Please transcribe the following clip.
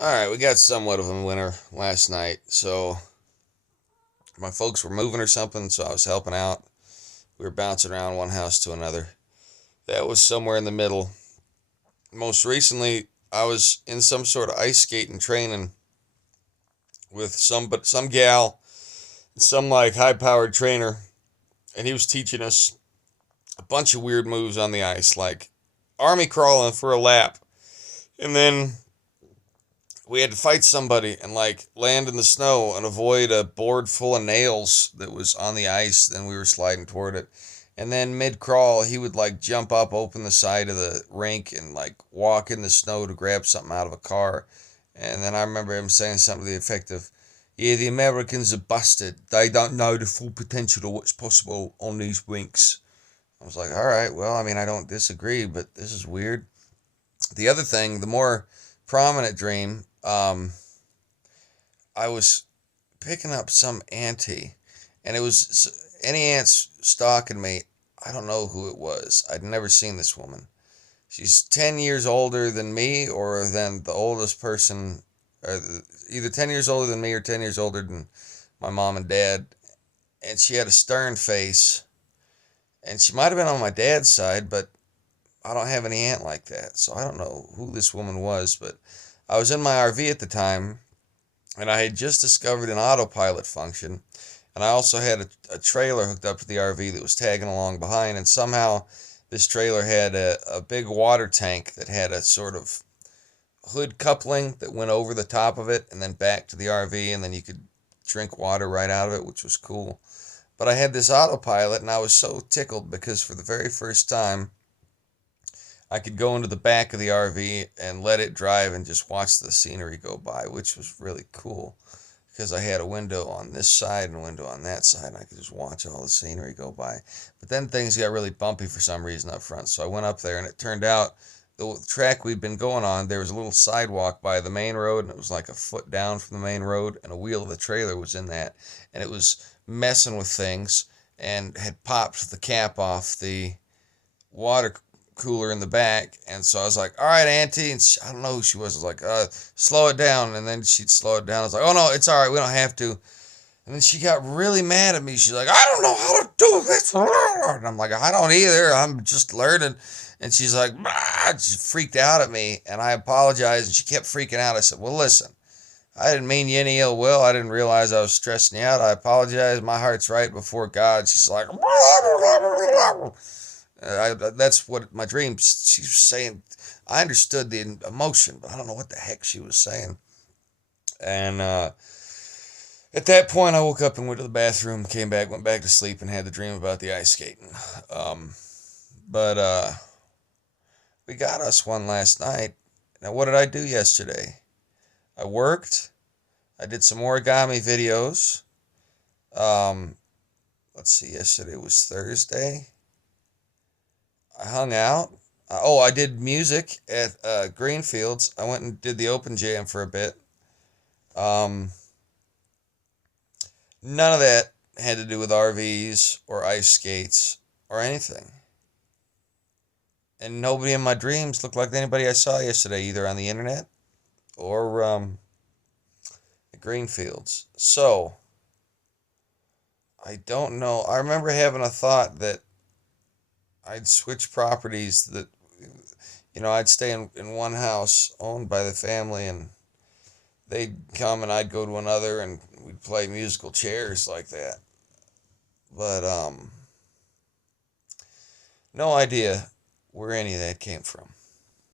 Alright, we got somewhat of a winter last night. So, my folks were moving or something, so I was helping out. We were bouncing around one house to another. That was somewhere in the middle. Most recently, I was in some sort of ice skating training with some gal, some like high powered trainer, and he was teaching us a bunch of weird moves on the ice, like army crawling for a lap. And then we had to fight somebody and like land in the snow and avoid a board full of nails that was on the ice. Then we were sliding toward it. And then mid crawl, he would like jump up, open the side of the rink, and like walk in the snow to grab something out of a car. And then I remember him saying something to the effect of, "Yeah, the Americans are busted. They don't know the full potential of what's possible on these rinks." I was like, all right, well, I mean, I don't disagree, but this is weird. The other thing, the more prominent dream, I was picking up some auntie, and it was any aunt's stalking me. I don't know who it was. I'd never seen this woman. She's 10 years older than me, or than the oldest person, or either 10 years older than me or 10 years older than my mom and dad. And she had a stern face, and she might have been on my dad's side, but I don't have any aunt like that. So I don't know who this woman was, but I was in my RV at the time, and I had just discovered an autopilot function, and I also had a trailer hooked up to the RV that was tagging along behind, and somehow this trailer had a big water tank that had a sort of hood coupling that went over the top of it and then back to the RV, and then you could drink water right out of it, which was cool. But I had this autopilot, and I was so tickled because for the very first time, I could go into the back of the RV and let it drive and just watch the scenery go by, which was really cool because I had a window on this side and a window on that side, and I could just watch all the scenery go by. But then things got really bumpy for some reason up front, so I went up there, and it turned out the track we'd been going on, there was a little sidewalk by the main road, and it was like a foot down from the main road, and a wheel of the trailer was in that, and it was messing with things and had popped the cap off the water cooler in the back. And so I was like, all right, auntie. And I don't know who she was. I was like, slow it down. And then she'd slow it down. I was like, oh, no, it's all right. We don't have to. And then she got really mad at me. She's like, I don't know how to do this. And I'm like, I don't either. I'm just learning. And she's like, she freaked out at me. And I apologized. And she kept freaking out. I said, well, listen, I didn't mean you any ill will. I didn't realize I was stressing you out. I apologize. My heart's right before God. She's like, that's what my dream. She was saying. I understood the emotion, but I don't know what the heck she was saying. And at that point, I woke up and went to the bathroom, came back, went back to sleep, and had the dream about the ice skating. Um, but we got us one last night. Now, what did I do yesterday? I worked. I did some origami videos. Um, let's see. Yesterday was Thursday. I hung out. I did music at Greenfields. I went and did the open jam for a bit. Um, None of that had to do with RVs or ice skates or anything. And nobody in my dreams looked like anybody I saw yesterday, either on the internet or at Greenfields. So, I don't know. I remember having a thought that I'd switch properties, that, I'd stay in one house owned by the family, and they'd come and I'd go to another, and we'd play musical chairs like that. But no idea where any of that came from.